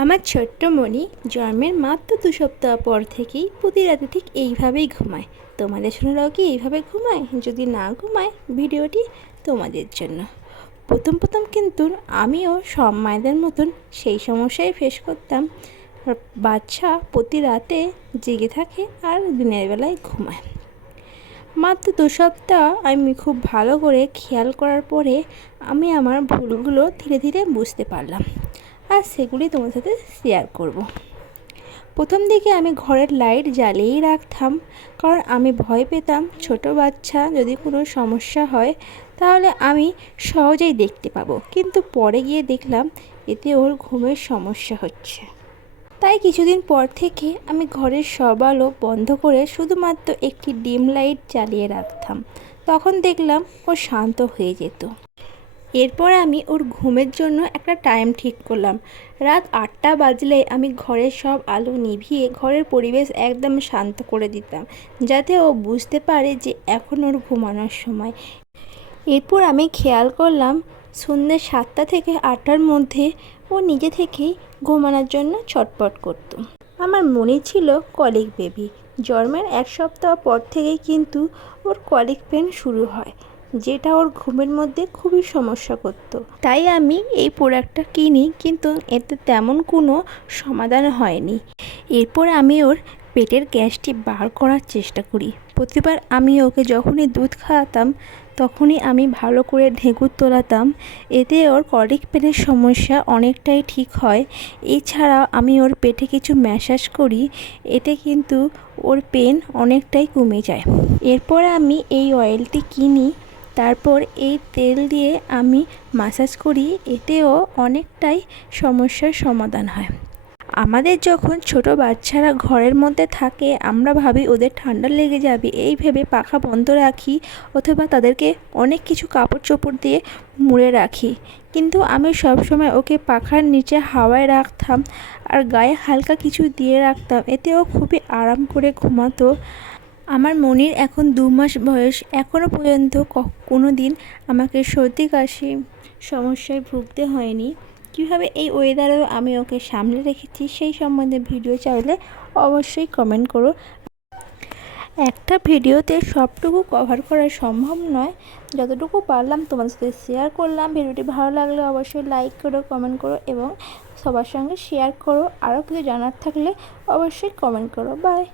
আমার ছোট্ট মণি জন্মের মাত্র 2 সপ্তাহ পর থেকেই প্রতি রাতে ঠিক এইভাবেই ঘুমায়। তোমাদের সোনারাও কি এইভাবে ঘুমায়? যদি না ঘুমায়, ভিডিওটি তোমাদের জন্য। প্রথম কিন্তু আমিও সব মায়েদের মতন সেই সমস্যায় ফেস করতাম। বাচ্চা প্রতি রাতে জেগে থাকে আর দিনের বেলায় ঘুমায়। মাত্র 2 সপ্তাহ আমি খুব ভালো করে খেয়াল করার পরে আমি আমার ভুলগুলো ধীরে ধীরে বুঝতে পারলাম, আর সেগুলি তোমার সাথে শেয়ার করব। প্রথম দিকে আমি ঘরের লাইট জ্বালিয়েই রাখতাম, কারণ আমি ভয় পেতাম ছোট বাচ্চা যদি কোনো সমস্যা হয় তাহলে আমি সহজেই দেখতে পাবো। কিন্তু পরে গিয়ে দেখলাম এতে ওর ঘুমের সমস্যা হচ্ছে। তাই কিছুদিন পর থেকে আমি ঘরের সব আলো বন্ধ করে শুধুমাত্র একটি ডিম লাইট জ্বালিয়ে রাখতাম। তখন দেখলাম ও শান্ত হয়ে যেত। এরপর আমি ওর ঘুমের জন্য একটা টাইম ঠিক করলাম। রাত 8টা বাজলে আমি ঘরের সব আলো নিভিয়ে ঘরের পরিবেশ একদম শান্ত করে দিতাম, যাতে ও বুঝতে পারে যে এখন ওর ঘুমানোর সময়। এরপর আমি খেয়াল করলাম সন্ধ্যে 7টা থেকে 8টার মধ্যে ও নিজে থেকেই ঘুমানোর জন্য ছটপট করত। আমার মনে ছিল কলিক বেবি। জন্মের 1 সপ্তাহ পর থেকেই কিন্তু ওর কলিক পেন শুরু হয়, যেটা ওর ঘুমের মধ্যে খুবই সমস্যা করত। তাই আমি এই প্রোডাক্টটা কিনি, কিন্তু এতে তেমন কোনো সমাধান হয়নি। এরপর আমি ওর পেটের গ্যাসটি বার করার চেষ্টা করি। প্রতিবার আমি ওকে যখনই দুধ খাওয়াতাম তখনই আমি ভালো করে ঢেঁকুর তোলাতাম, এতে ওর কলিক পেনের সমস্যা অনেকটাই ঠিক হয়। এছাড়া আমি ওর পেটে কিছু ম্যাসাজ করি, এতে কিন্তু ওর পেন অনেকটাই কমে যায়। এরপর আমি এই অয়েলটি কিনি, তারপর এই তেল দিয়ে আমি ম্যাসাজ করি, এতেও অনেকটাই সমস্যার সমাধান হয়। আমাদের যখন ছোট বাচ্চারা ঘরের মধ্যে থাকে আমরা ভাবি ওদের ঠান্ডা লেগে যাবে, এই ভেবে পাখা বন্ধ রাখি অথবা তাদেরকে অনেক কিছু কাপড় চোপড় দিয়ে মুড়ে রাখি। কিন্তু আমি সবসময় ওকে পাখার নিচে হাওয়ায় রাখতাম আর গায়ে হালকা কিছু দিয়ে রাখতাম, এতে ও খুবই আরাম করে ঘুমাতো। আমার মনির এখন 2 মাস বয়স, এখনও পর্যন্ত কোনো দিন আমাকে সর্দি কাশি সমস্যায় ভুগতে হয়নি। কীভাবে এই ওয়েদারেও আমি ওকে সামলে রেখেছি সেই সম্বন্ধে ভিডিও চাইলে অবশ্যই কমেন্ট করো। একটা ভিডিওতে সবটুকু কভার করা সম্ভব নয়, যতটুকু পারলাম তোমাদের সাথে শেয়ার করলাম। ভিডিওটি ভালো লাগলে অবশ্যই লাইক করো, কমেন্ট করো এবং সবার সঙ্গে শেয়ার করো। আরও কিছু জানার থাকলে অবশ্যই কমেন্ট করো। বাই।